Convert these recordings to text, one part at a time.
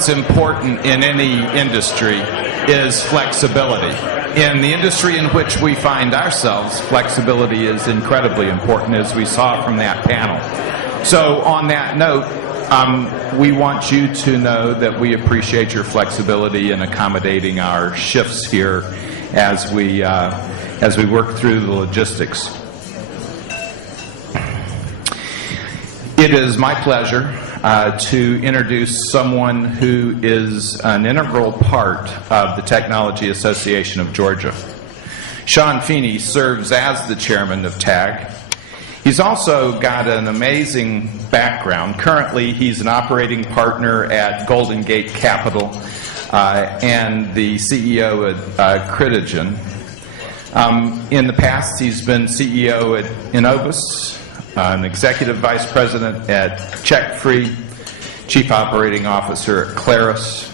what's important in any industry is flexibility. In the industry in which we find ourselves, flexibility is incredibly important, as we saw from that panel. So on that note, we want you to know that we appreciate your flexibility in accommodating our shifts here as we work through the logistics. It is my pleasure to introduce someone who is an integral part of the Technology Association of Georgia. Sean Feeney serves as the chairman of TAG. He's also got an amazing background. Currently, he's an operating partner at Golden Gate Capital and the CEO at Critigen. In the past, he's been CEO at Innovus, an executive vice president at Checkfree, chief operating officer at Claris.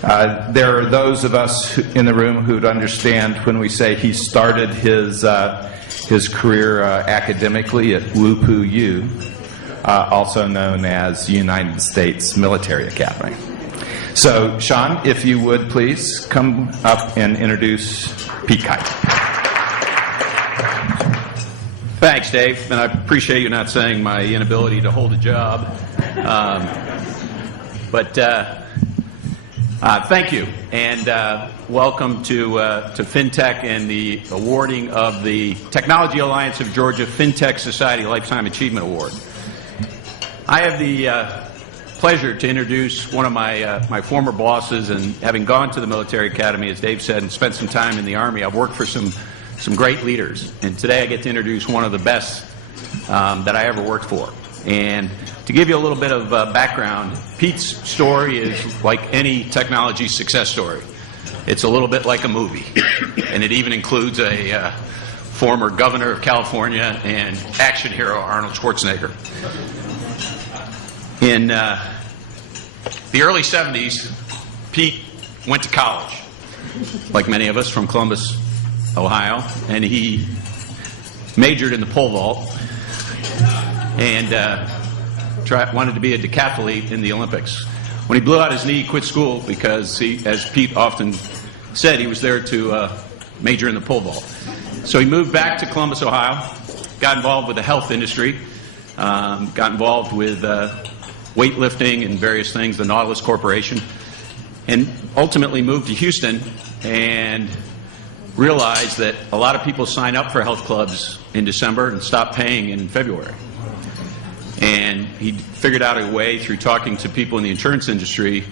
There are those of us in the room who'd understand when we say he started his career academically at WUPU U, also known as United States Military Academy. So, Sean, if you would please come up and introduce Pete Kight. Thanks, Dave, and I appreciate you not saying my inability to hold a job. Thank you, and welcome to FinTech and the awarding of the Technology Alliance of Georgia FinTech Society Lifetime Achievement Award. I have the pleasure to introduce one of my former bosses, and having gone to the military academy, as Dave said, and spent some time in the Army, I've worked for some great leaders, and today I get to introduce one of the best that I ever worked for. And to give you a little bit of background, Pete's story is like any technology success story. It's a little bit like a movie, and it even includes a former governor of California and action hero Arnold Schwarzenegger. In the early 70s, Pete went to college, like many of us, from Columbus, Ohio, and he majored in the pole vault and wanted to be a decathlete in the Olympics. When he blew out his knee, he quit school because he, as Pete often said, he was there to major in the pole vault. So he moved back to Columbus, Ohio, got involved with the health industry, got involved with weightlifting and various things, the Nautilus Corporation, and ultimately moved to Houston and realized that a lot of people sign up for health clubs in December and stop paying in February. And he figured out a way through talking to people in the insurance industry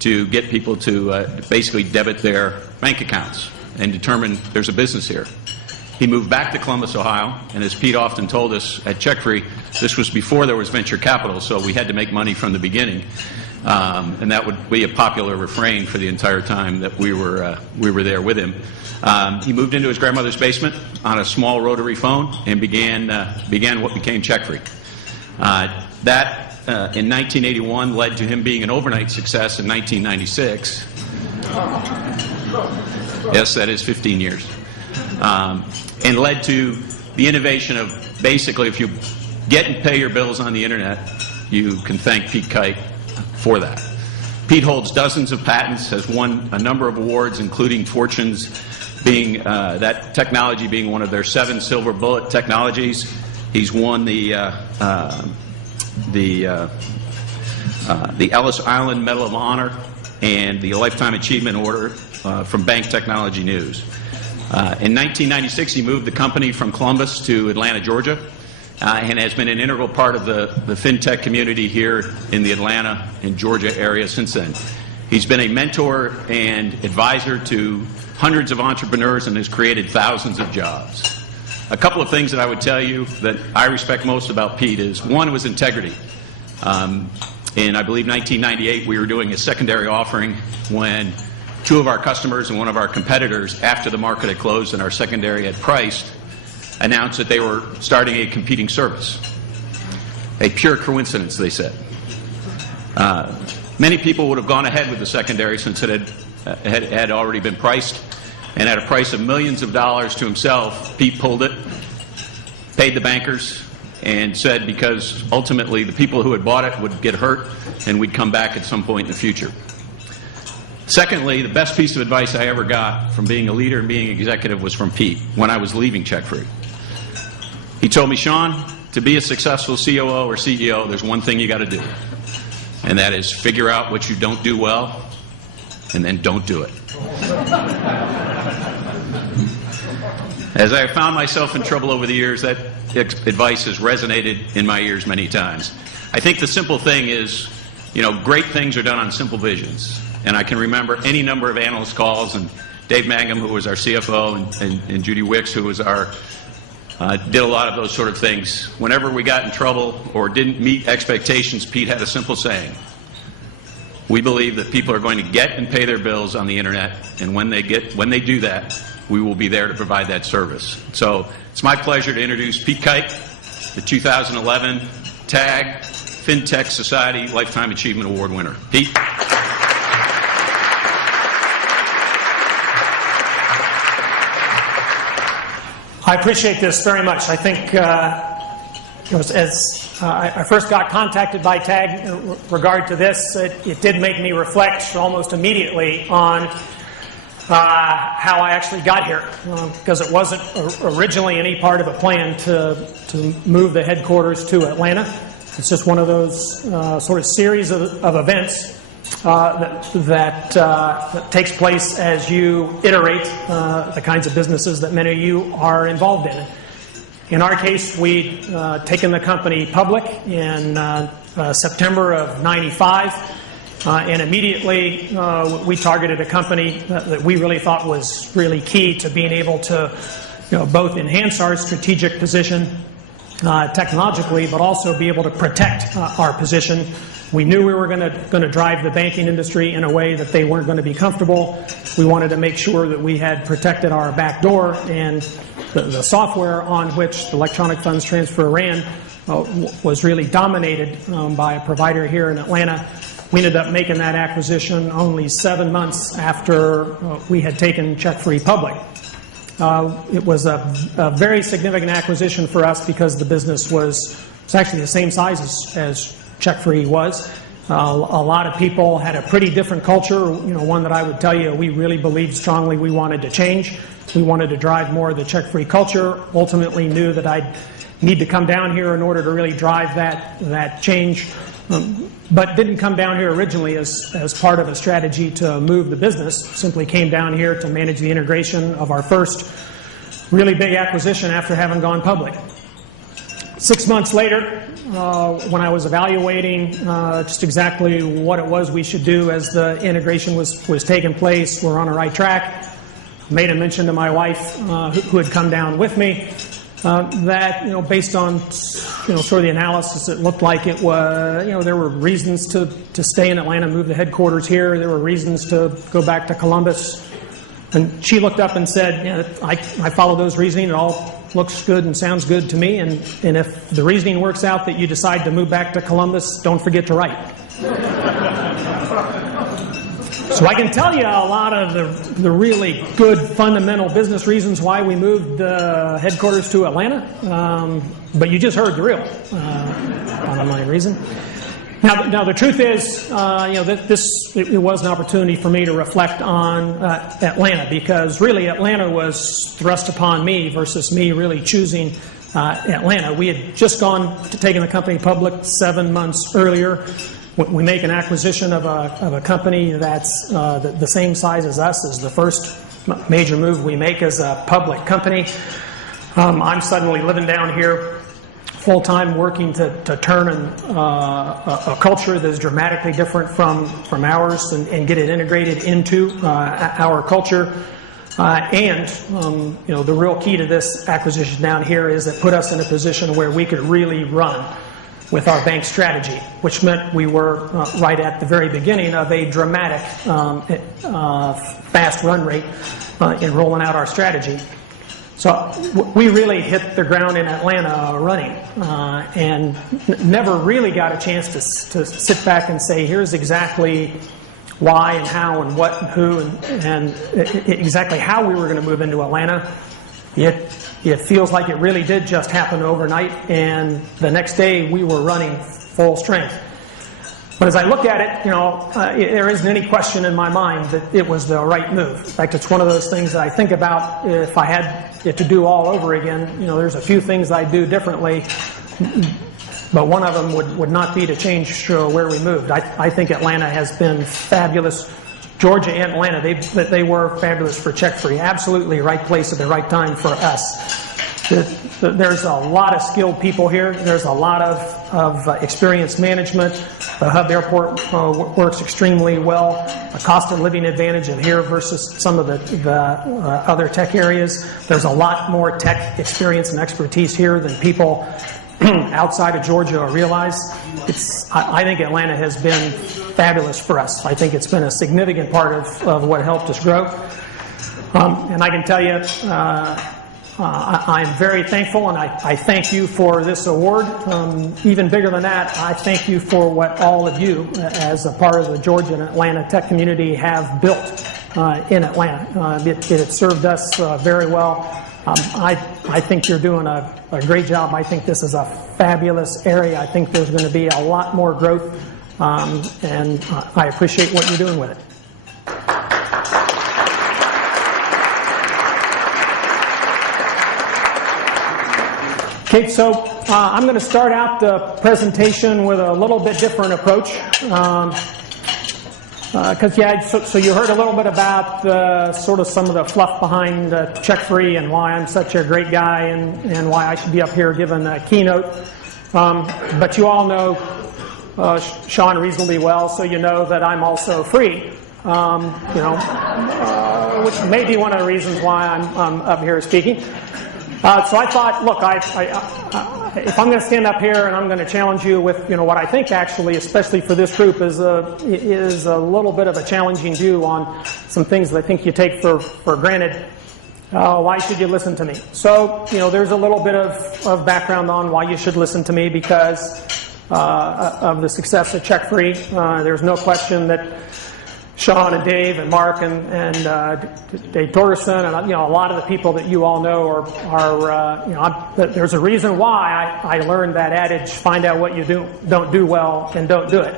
to get people to basically debit their bank accounts and determine there's a business here. He moved back to Columbus, Ohio, and as Pete often told us at Checkfree, this was before there was venture capital, so we had to make money from the beginning. And that would be a popular refrain for the entire time that we were there with him. He moved into his grandmother's basement on a small rotary phone and began what became Checkfree. That in 1981 led to him being an overnight success in 1996. Yes, that is 15 years. And led to the innovation of basically, if you get and pay your bills on the internet, you can thank Pete Kight for that. Pete holds dozens of patents, has won a number of awards, including Fortune's being that technology being one of their 7 silver bullet technologies. He's won the Ellis Island Medal of Honor and the Lifetime Achievement Order from Bank Technology News. In 1996, he moved the company from Columbus to Atlanta, Georgia, and has been an integral part of the FinTech community here in the Atlanta and Georgia area since then. He's been a mentor and advisor to hundreds of entrepreneurs and has created thousands of jobs. A couple of things that I would tell you that I respect most about Pete is, one was integrity. In, I believe, 1998, we were doing a secondary offering when 2 of our customers and 1 of our competitors, after the market had closed and our secondary had priced, announced that they were starting a competing service. A pure coincidence, they said. Many people would have gone ahead with the secondary since it had already been priced, and at a price of millions of dollars to himself, Pete pulled it, paid the bankers, and said because ultimately the people who had bought it would get hurt and we'd come back at some point in the future. Secondly, the best piece of advice I ever got from being a leader and being an executive was from Pete when I was leaving Checkfree. He told me, Sean, to be a successful COO or CEO, there's one thing you got to do, and that is figure out what you don't do well and then don't do it. As I have found myself in trouble over the years, that advice has resonated in my ears many times. I think the simple thing is, great things are done on simple visions. And I can remember any number of analyst calls, and Dave Mangum, who was our CFO, and Judy Wicks, who was did a lot of those sort of things. Whenever we got in trouble or didn't meet expectations, Pete had a simple saying. We believe that people are going to get and pay their bills on the internet, and when they do that, we will be there to provide that service. So it's my pleasure to introduce Pete Kight, the 2011 TAG FinTech Society Lifetime Achievement Award winner. Pete. I appreciate this very much. I think as I first got contacted by TAG in regard to this, it did make me reflect almost immediately on how I actually got here, because it wasn't originally any part of a plan to move the headquarters to Atlanta. It's just one of those sort of series of events that takes place as you iterate the kinds of businesses that many of you are involved in. In our case, we'd taken the company public in September of '95, and immediately we targeted a company that we really thought was really key to being able to both enhance our strategic position technologically, but also be able to protect our position. We knew we were going to drive the banking industry in a way that they weren't going to be comfortable. We wanted to make sure that we had protected our back door, and the software on which the electronic funds transfer ran was really dominated by a provider here in Atlanta. We ended up making that acquisition only 7 months after we had taken Checkfree public. It was a very significant acquisition for us because the business was actually the same size as Checkfree was. A lot of people had a pretty different culture, one that I would tell you we really believed strongly we wanted to change. We wanted to drive more of the Checkfree culture. Ultimately knew that I'd need to come down here in order to really drive that change, but didn't come down here originally as part of a strategy to move the business. Simply came down here to manage the integration of our first really big acquisition after having gone public. 6 months later, when I was evaluating just exactly what it was we should do as the integration was taking place, we're on the right track. Made a mention to my wife, who had come down with me, that based on sort of the analysis, it looked like it was there were reasons to stay in Atlanta, move the headquarters here. There were reasons to go back to Columbus. And she looked up and said, I follow those reasoning. It all looks good and sounds good to me. And if the reasoning works out that you decide to move back to Columbus, don't forget to write. So I can tell you a lot of the really good fundamental business reasons why we moved the headquarters to Atlanta. But you just heard the real bottom line reason. Now the truth is, it was an opportunity for me to reflect on Atlanta, because really Atlanta was thrust upon me versus me really choosing Atlanta. We had just gone to taking the company public 7 months earlier. We make an acquisition of a company that's the same size as us, as the first major move we make as a public company. I'm suddenly living down here full-time, working to turn a culture that is dramatically different from ours and get it integrated into our culture. The real key to this acquisition down here is it put us in a position where we could really run with our bank strategy, which meant we were right at the very beginning of a dramatic, fast run rate in rolling out our strategy. So we really hit the ground in Atlanta running, and never really got a chance to sit back and say, here's exactly why and how and what and who and exactly how we were going to move into Atlanta. it feels like it really did just happen overnight, and the next day we were running full strength. But as I look at it, there isn't any question in my mind that it was the right move. In fact, it's one of those things that I think about if I had it to do all over again. There's a few things I'd do differently, but one of them would not be to change where we moved. I think Atlanta has been fabulous. Georgia and Atlanta, they were fabulous for Checkfree. Absolutely right place at the right time for us. There's a lot of skilled people here. There's a lot of experienced management. The hub airport works extremely well. A cost of living advantage in here versus some of the other tech areas. There's a lot more tech experience and expertise here than people outside of Georgia realize. I think Atlanta has been fabulous for us. I think it's been a significant part of what helped us grow. And I can tell you, I'm very thankful, and I thank you for this award. Even bigger than that, I thank you for what all of you, as a part of the Georgia and Atlanta tech community, have built in Atlanta. It served us very well. I think you're doing a great job. I think this is a fabulous area. I think there's going to be a lot more growth, and I appreciate what you're doing with it. Okay, so I'm going to start out the presentation with a little bit different approach. So you heard a little bit about sort of some of the fluff behind Checkfree and why I'm such a great guy and why I should be up here giving a keynote. But you all know Sean reasonably well, so you know that I'm also free. Which may be one of the reasons why I'm up here speaking. So I thought, look, if I'm going to stand up here and I'm going to challenge you with, what I think actually, especially for this group, is a little bit of a challenging view on some things that I think you take for granted. Why should you listen to me? So, there's a little bit of background on why you should listen to me because of the success of Checkfree. There's no question that Sean and Dave and Mark and Dave Torgerson and a lot of the people that you all know are there's a reason why I learned that adage: find out what you don't do well and don't do it.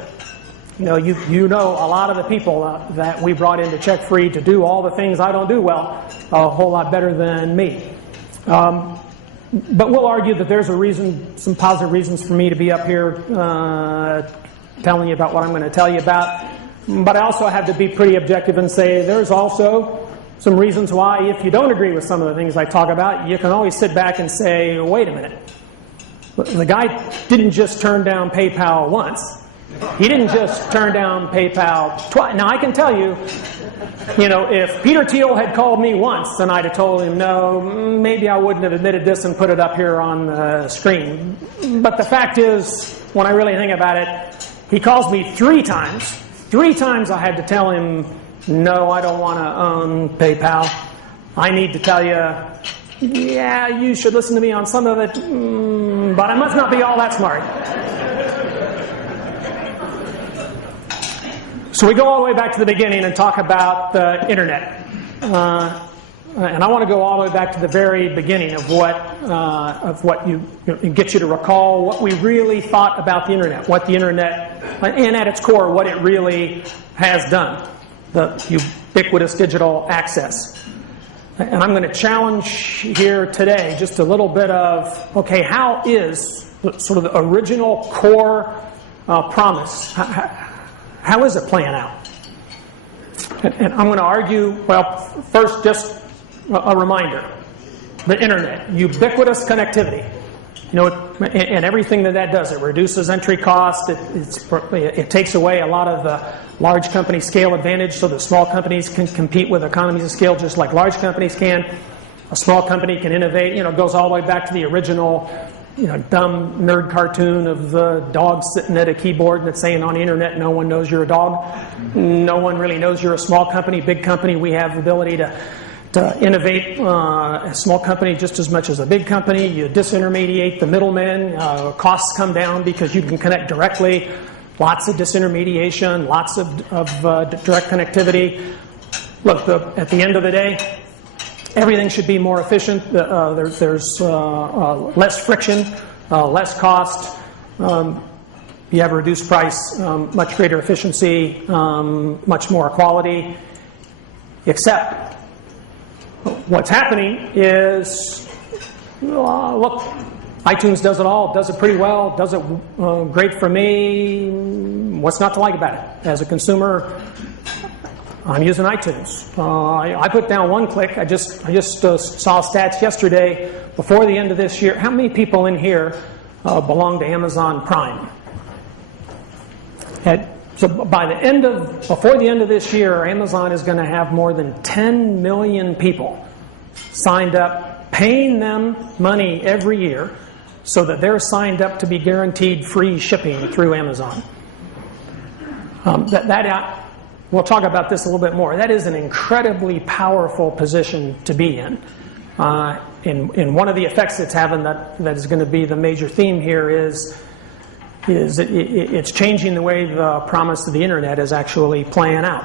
You know a lot of the people that we brought into Checkfree to do all the things I don't do well a whole lot better than me. But we'll argue that there's some positive reasons for me to be up here telling you about what I'm going to tell you about. But I also have to be pretty objective and say there's also some reasons why, if you don't agree with some of the things I talk about, you can always sit back and say, wait a minute. The guy didn't just turn down PayPal once. He didn't just turn down PayPal twice. Now, I can tell you, if Peter Thiel had called me once, then I'd have told him, no, maybe I wouldn't have admitted this and put it up here on the screen. But the fact is, when I really think about it, he calls me 3 times. 3 times I had to tell him, no, I don't want to own PayPal. I need to tell you, yeah, you should listen to me on some of it, but I must not be all that smart. So we go all the way back to the beginning and talk about the Internet. And I want to go all the way back to the very beginning of what you get you to recall what we really thought about the Internet, what the Internet, and at its core, what it really has done, the ubiquitous digital access. And I'm going to challenge here today just a little bit of, okay, how is sort of the original core promise, how is it playing out? And I'm going to argue, well, first, just a reminder. The Internet, ubiquitous connectivity. And everything that does. It reduces entry cost. It takes away a lot of the large company scale advantage so that small companies can compete with economies of scale just like large companies can. A small company can innovate. It goes all the way back to the original dumb nerd cartoon of the dog sitting at a keyboard that's saying on the Internet, no one knows you're a dog. No one really knows you're a small company, big company. We have the ability to innovate a small company just as much as a big company. You disintermediate the middlemen. Costs come down because you can connect directly. Lots of disintermediation, lots of direct connectivity. Look, at the end of the day, everything should be more efficient. There's less friction, less cost. You have a reduced price, much greater efficiency, much more quality. Except what's happening is, look, iTunes does it all, does it pretty well, does it great for me. What's not to like about it? As a consumer, I'm using iTunes. I put down one click. I just saw stats yesterday. Before the end of this year, how many people in here belong to Amazon Prime? So before the end of this year, Amazon is going to have more than 10 million people signed up, paying them money every year so that they're signed up to be guaranteed free shipping through Amazon. We'll talk about this a little bit more. That is an incredibly powerful position to be in. And one of the effects it's having that is going to be the major theme here is it's changing the way the promise of the internet is actually playing out.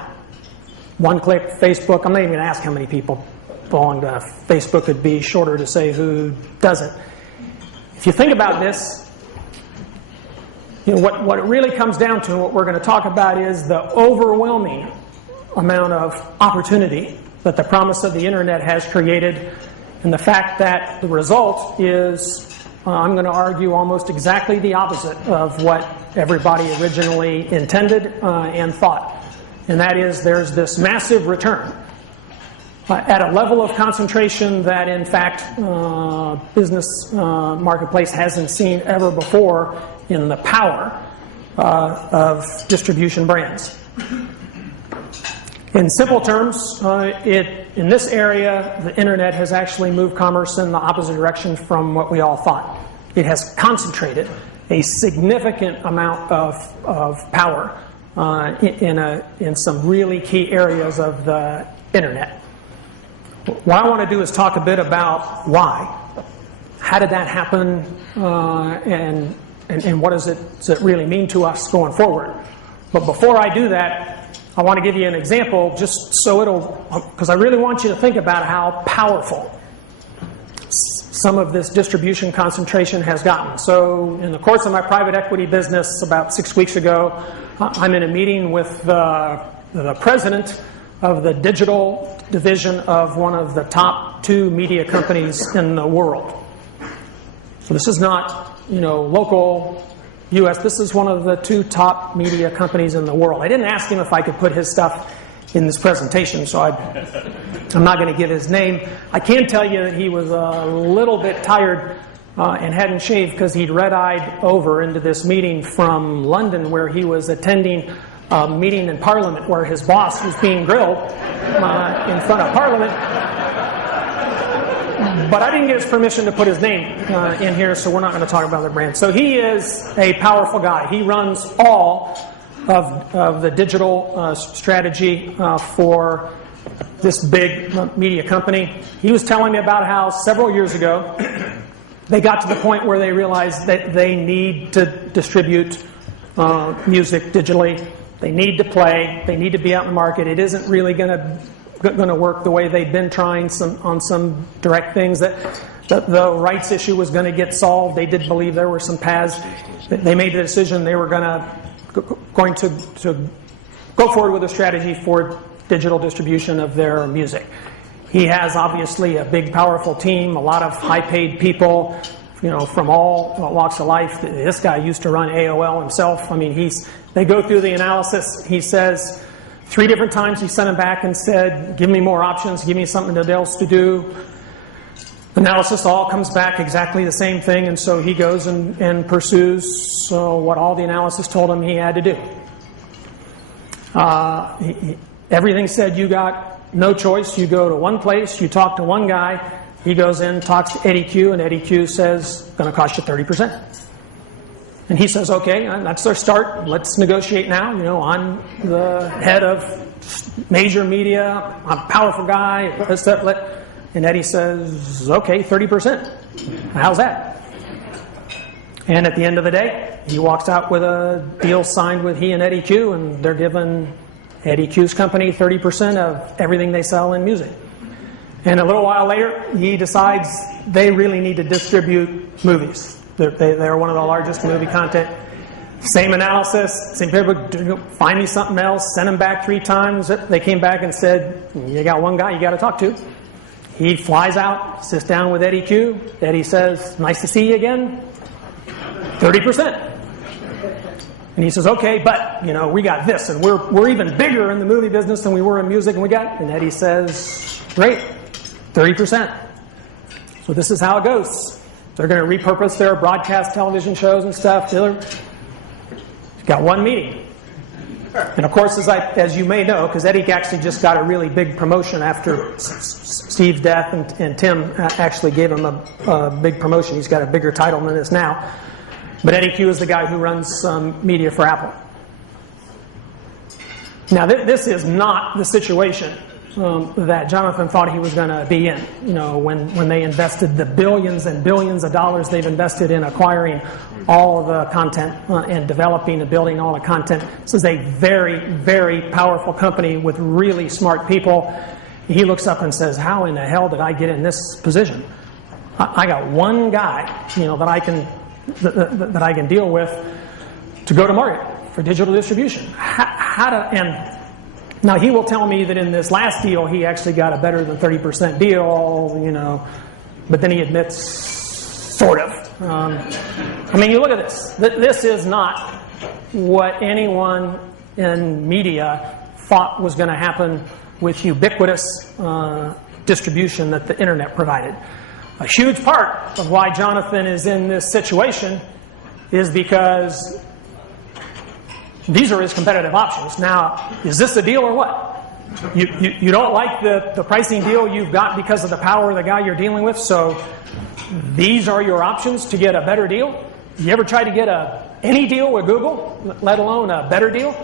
One click, Facebook. I'm not even going to ask how many people belong to Facebook. It'd be shorter to say who doesn't. If you think about this, what it really comes down to, what we're going to talk about, is the overwhelming amount of opportunity that the promise of the internet has created, and the fact that the result is, I'm going to argue, almost exactly the opposite of what everybody originally intended and thought. And that is, there's this massive return at a level of concentration that, in fact, business marketplace hasn't seen ever before in the power of distribution brands. In simple terms, in this area, the internet has actually moved commerce in the opposite direction from what we all thought. It has concentrated a significant amount of power in some really key areas of the internet. What I want to do is talk a bit about why. How did that happen, and what does it really mean to us going forward? But before I do that, I want to give you an example, just so because I really want you to think about how powerful some of this distribution concentration has gotten. So in the course of my private equity business about 6 weeks ago, I'm in a meeting with the president of the digital division of one of the top 2 media companies in the world. So this is not, local U.S. This is one of the 2 top media companies in the world. I didn't ask him if I could put his stuff in this presentation, so I'm not going to give his name. I can tell you that he was a little bit tired and hadn't shaved, because he'd red-eyed over into this meeting from London, where he was attending a meeting in Parliament where his boss was being grilled in front of Parliament. But I didn't get his permission to put his name in here, so we're not going to talk about the brand. So he is a powerful guy. He runs all of the digital strategy for this big media company. He was telling me about how several years ago they got to the point where they realized that they need to distribute music digitally. They need to play. They need to be out in the market. It isn't really going to work the way they've been trying on some direct things. That the rights issue was going to get solved. They did believe there were some paths. They made the decision they were going to go forward with a strategy for digital distribution of their music. He has obviously a big, powerful team, a lot of high-paid people, from all walks of life. This guy used to run AOL himself. I mean, they go through the analysis. He says 3 different times he sent him back and said, give me more options, give me something else to do. Analysis all comes back exactly the same thing, and so he goes and pursues what all the analysis told him he had to do. Everything said, you got no choice. You go to one place, you talk to one guy, he goes in, talks to Eddie Q, and Eddie Q says, going to cost you 30%. And he says, okay, that's our start. Let's negotiate now. I'm the head of major media. I'm a powerful guy. And Eddie says, okay, 30%. How's that? And at the end of the day, he walks out with a deal signed with he and Eddie Q, and they're giving Eddie Q's company 30% of everything they sell in music. And a little while later, he decides they really need to distribute movies. They're one of the largest movie content. Same analysis, same people, find me something else, send them back 3 times. They came back and said, you got one guy you got to talk to. He flies out, sits down with Eddie Q. Eddie says, nice to see you again. 30%. And he says, okay, but, we got this, and we're even bigger in the movie business than we were in music, and Eddie says, great, 30%. So this is how it goes. They're going to repurpose their broadcast television shows and stuff. Got one meeting. And of course, as you may know, because Eddie actually just got a really big promotion after Steve's death, and Tim actually gave him a big promotion. He's got a bigger title than this now. But Eddie Q is the guy who runs media for Apple. Now, this is not the situation that Jonathan thought he was going to be in. When they invested the billions and billions of dollars they've invested in acquiring all of the content and developing and building all the content. This is a very, very powerful company with really smart people. He looks up and says, how in the hell did I get in this position? I got one guy, that I can deal with to go to market for digital distribution. And now he will tell me that in this last deal he actually got a better than 30% deal, but then he admits, sort of. You look at this. This is not what anyone in media thought was going to happen with ubiquitous distribution that the internet provided. A huge part of why Jonathan is in this situation is because these are his competitive options. Now, is this a deal or what? You don't like the pricing deal you've got because of the power of the guy you're dealing with, so these are your options to get a better deal? You ever tried to get any deal with Google, let alone a better deal?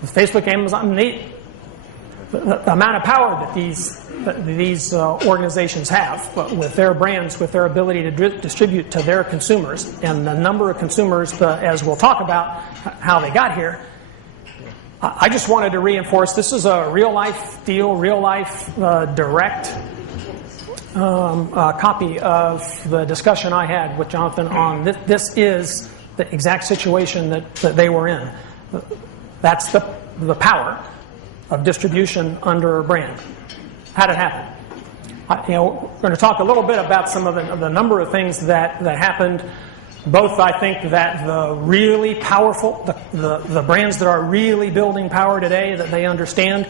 With Facebook, Amazon, the amount of power that these organizations have with their brands, with their ability to distribute to their consumers, and the number of consumers, as we'll talk about how they got here. I just wanted to reinforce this is a real-life deal, real-life direct copy of the discussion I had with Jonathan on this is the exact situation that they were in. That's the power of distribution under a brand. How did it happen? We're going to talk a little bit about some of the number of things that happened. Both, I think, that the really powerful, the brands that are really building power today, that they understand,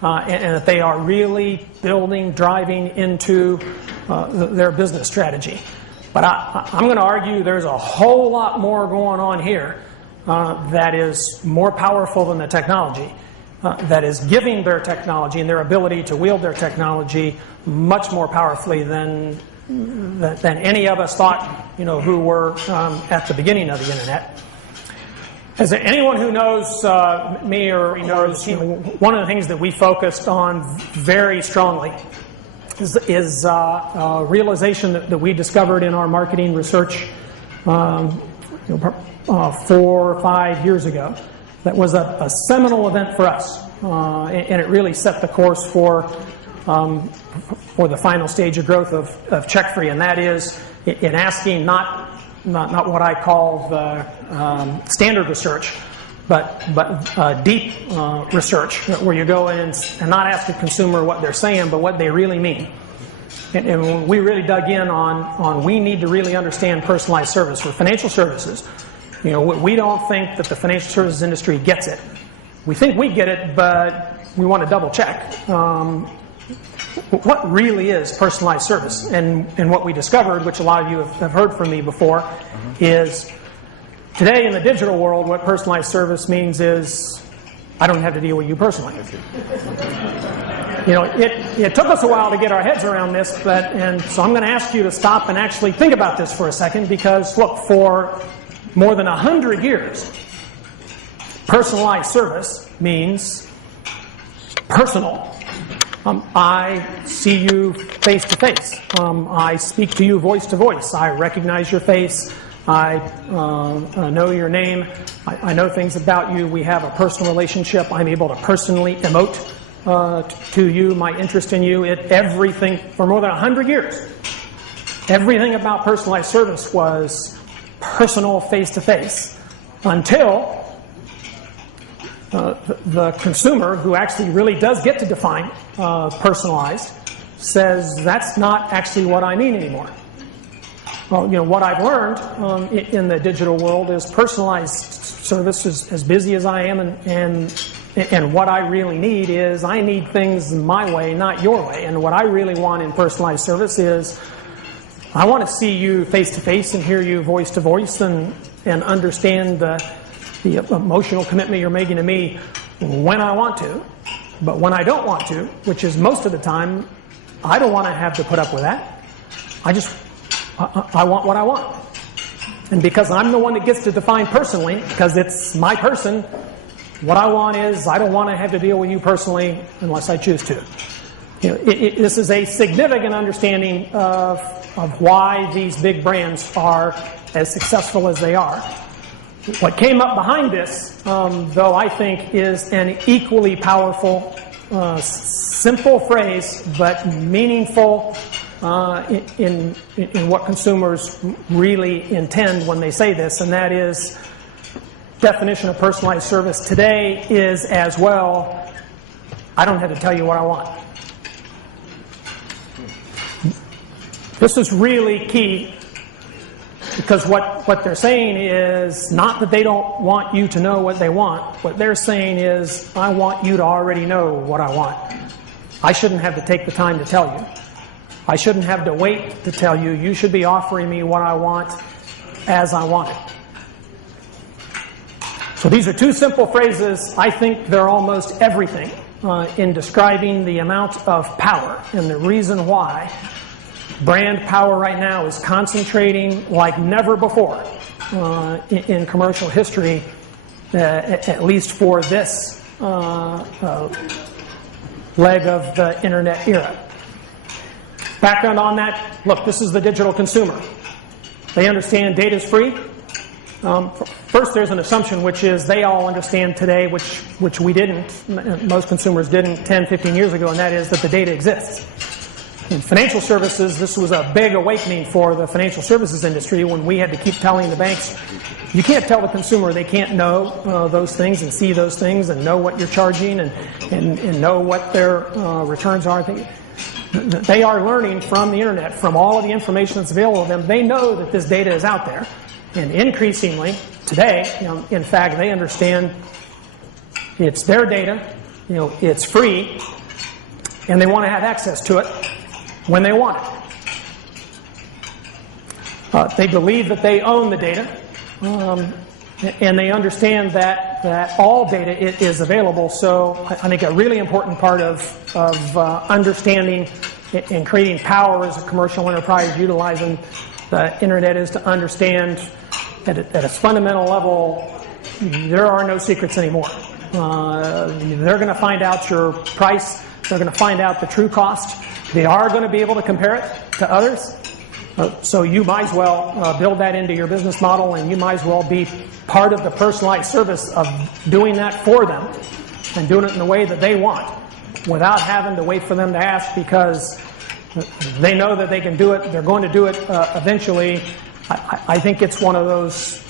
and that they are really driving into their business strategy. But I'm going to argue there's a whole lot more going on here that is more powerful than the technology. That is giving their technology and their ability to wield their technology much more powerfully than any of us thought, who were at the beginning of the internet. As anyone who knows me or knows, one of the things that we focused on very strongly is a realization that we discovered in our marketing research 4 or 5 years ago. That was a seminal event for us, and it really set the course for the final stage of growth of Checkfree, and that is in asking not what I call the standard research, but deep research, where you go in and not ask the consumer what they're saying, but what they really mean. And we really dug in on we need to really understand personalized service for financial services. We don't think that the financial services industry gets it. We think we get it, but we want to double check. What really is personalized service? And what we discovered, which a lot of you have heard from me before, is today in the digital world, what personalized service means is I don't have to deal with you personally. It took us a while to get our heads around this, and so I'm going to ask you to stop and actually think about this for a second, because look, for more than 100 years, personalized service means personal. I see you face to face. I speak to you voice to voice. I recognize your face. I know your name. I know things about you. We have a personal relationship. I'm able to personally emote to you, my interest in you. Everything, for more than 100 years, everything about personalized service was personal, face-to-face, until the consumer, who actually really does get to define personalized, says that's not actually what I need anymore. Well, what I've learned in the digital world is personalized service is as busy as I am, and what I really need is I need things my way, not your way. And what I really want in personalized service is I want to see you face to face and hear you voice to voice and understand the emotional commitment you're making to me when I want to. But when I don't want to, which is most of the time, I don't want to have to put up with that. I want what I want. And because I'm the one that gets to define personally, because it's my person, what I want is I don't want to have to deal with you personally unless I choose to. This is a significant understanding of why these big brands are as successful as they are. What came up behind this, though, I think is an equally powerful, simple phrase, but meaningful in what consumers really intend when they say this, and that is definition of personalized service today is as well, I don't have to tell you what I want. This is really key, because what they're saying is not that they don't want you to know what they want. What they're saying is, I want you to already know what I want. I shouldn't have to take the time to tell you. I shouldn't have to wait to tell you. You should be offering me what I want as I want it. So these are two simple phrases. I think they're almost everything in describing the amount of power and the reason why brand power right now is concentrating like never before in commercial history, at least for this leg of the internet era. Background on that, look, this is the digital consumer. They understand data is free. First, there's an assumption, which is they all understand today, which we didn't, most consumers didn't 10, 15 years ago, and that is that the data exists. In financial services, this was a big awakening for the financial services industry when we had to keep telling the banks, you can't tell the consumer they can't know those things and see those things and know what you're charging and know what their returns are. They are learning from the internet, from all of the information that's available to them. They know that this data is out there. And increasingly, today, in fact, they understand it's their data, it's free, and they want to have access to it when they want it. They believe that they own the data, and they understand that all data is available. So I think a really important part of understanding and creating power as a commercial enterprise utilizing the internet is to understand at its fundamental level, there are no secrets anymore. They're going to find out your price. They're going to find out the true cost. They are going to be able to compare it to others. So you might as well build that into your business model, and you might as well be part of the personalized service of doing that for them and doing it in the way that they want without having to wait for them to ask, because they know that they can do it. They're going to do it eventually. I think it's one of those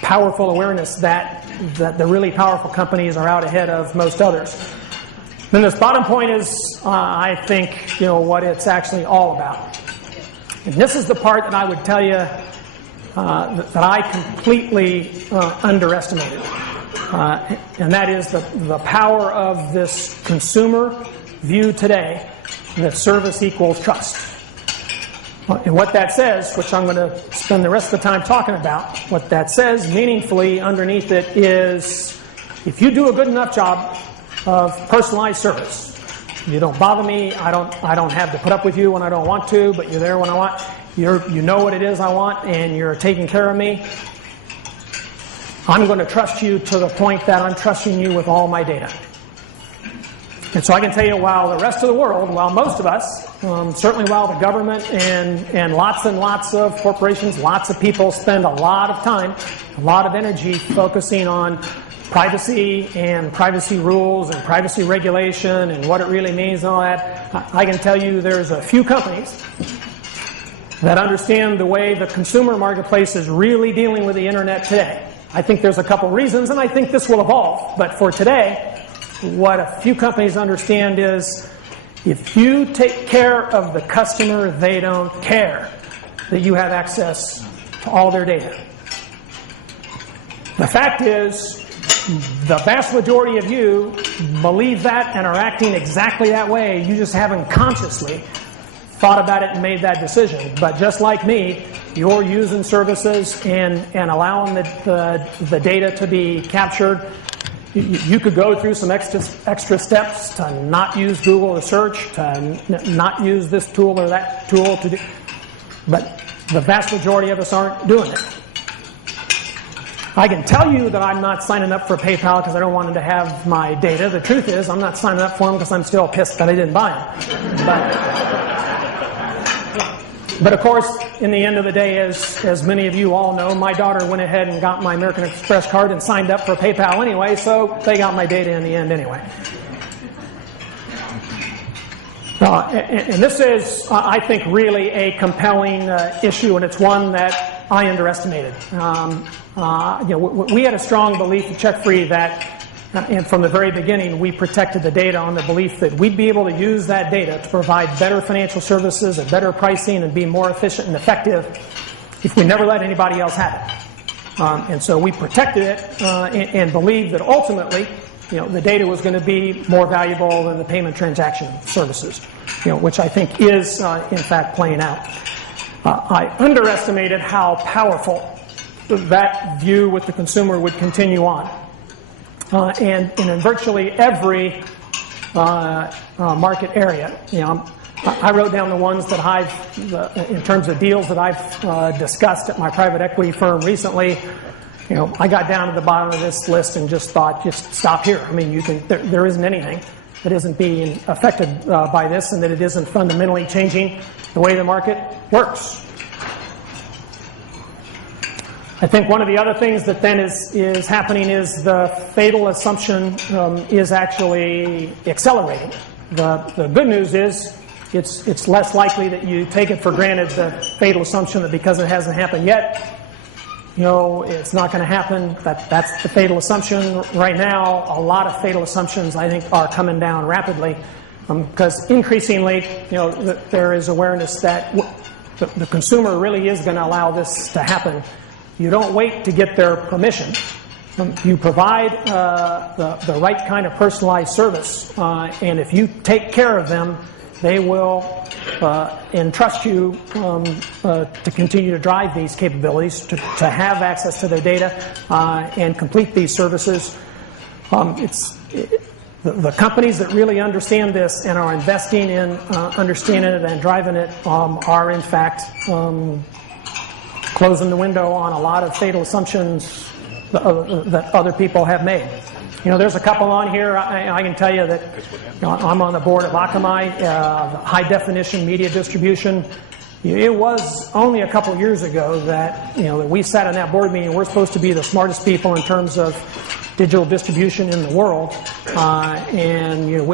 powerful awareness that the really powerful companies are out ahead of most others. Then this bottom point is, I think, what it's actually all about. And this is the part that I would tell you that I completely underestimated. And that is the power of this consumer view today that service equals trust. And what that says, which I'm going to spend the rest of the time talking about, what that says meaningfully underneath it is, if you do a good enough job of personalized service, you don't bother me, I don't have to put up with you when I don't want to, but you're there when I want, you know what it is I want, and you're taking care of me, I'm going to trust you to the point that I'm trusting you with all my data. And so I can tell you, while the rest of the world, while most of us, certainly while the government and lots of corporations, lots of people spend a lot of time, a lot of energy focusing on privacy and privacy rules and privacy regulation and what it really means and all that, I can tell you there's a few companies that understand the way the consumer marketplace is really dealing with the internet today. I think there's a couple reasons, and I think this will evolve. But for today, what a few companies understand is if you take care of the customer, they don't care that you have access to all their data. The fact is, the vast majority of you believe that and are acting exactly that way. You just haven't consciously thought about it and made that decision. But just like me, you're using services and allowing the data to be captured. You could go through some extra steps to not use Google to search, to not use this tool or that tool to do, but the vast majority of us aren't doing it. I can tell you that I'm not signing up for PayPal because I don't want them to have my data. The truth is, I'm not signing up for them because I'm still pissed that I didn't buy them. But of course, in the end of the day, as many of you all know, my daughter went ahead and got my American Express card and signed up for PayPal anyway, so they got my data in the end anyway. And this is, I think, really a compelling issue, and it's one that I underestimated. We had a strong belief at Checkfree that, and from the very beginning, we protected the data on the belief that we'd be able to use that data to provide better financial services at better pricing and be more efficient and effective if we never let anybody else have it. And so we protected it and believed that ultimately, the data was going to be more valuable than the payment transaction services, which I think is, in fact, playing out. I underestimated how powerful that view with the consumer would continue on. And in virtually every market area, I wrote down the ones that in terms of deals that I've discussed at my private equity firm recently. I got down to the bottom of this list and just thought, just stop here. I mean, there isn't anything that isn't being affected by this, and that it isn't fundamentally changing the way the market works. I think one of the other things that then is happening is the fatal assumption is actually accelerating. The good news is it's less likely that you take it for granted, the fatal assumption that because it hasn't happened yet, it's not going to happen. That's the fatal assumption. Right now, a lot of fatal assumptions, I think, are coming down rapidly because increasingly, there is awareness that the consumer really is going to allow this to happen. You don't wait to get their permission. You provide the right kind of personalized service, and if you take care of them, they will entrust you to continue to drive these capabilities, to have access to their data, and complete these services. The companies that really understand this and are investing in understanding it and driving it are, in fact, closing the window on a lot of fatal assumptions that other people have made. There's a couple on here. I can tell you that I'm on the board of Akamai, high definition media distribution. It was only a couple years ago that that we sat in that board meeting. We're supposed to be the smartest people in terms of digital distribution in the world, and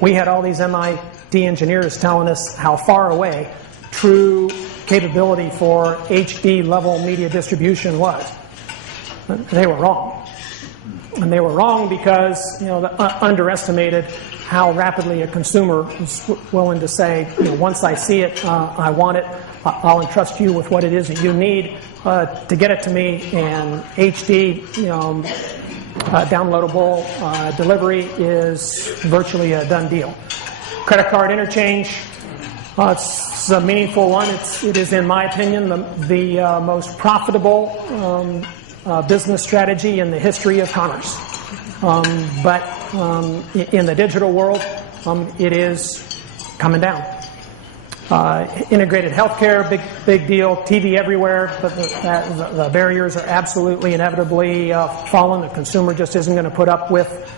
we had all these MIT engineers telling us how far away true capability for HD level media distribution was. They were wrong. And they were wrong because they underestimated how rapidly a consumer is willing to say, once I see it, I want it, I'll entrust you with what it is that you need to get it to me. And HD, downloadable delivery is virtually a done deal. Credit card interchange, it's a meaningful one. It is, in my opinion, the most profitable business strategy in the history of commerce. But in the digital world, it is coming down. Integrated healthcare, big deal. TV everywhere, but the barriers are absolutely inevitably falling. The consumer just isn't going to put up with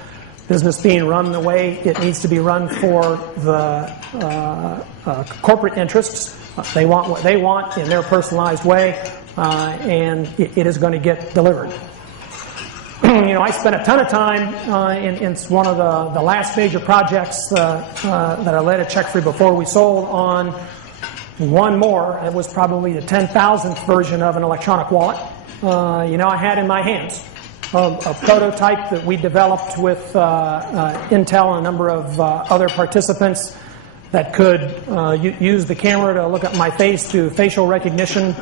business being run the way it needs to be run for the corporate interests. They want what they want in their personalized way, and it is going to get delivered. I spent a ton of time in one of the last major projects that I led at Checkfree before we sold on one more. It was probably the 10,000th version of an electronic wallet. I had in my hands a prototype that we developed with Intel and a number of other participants that could use the camera to look at my face, do facial recognition.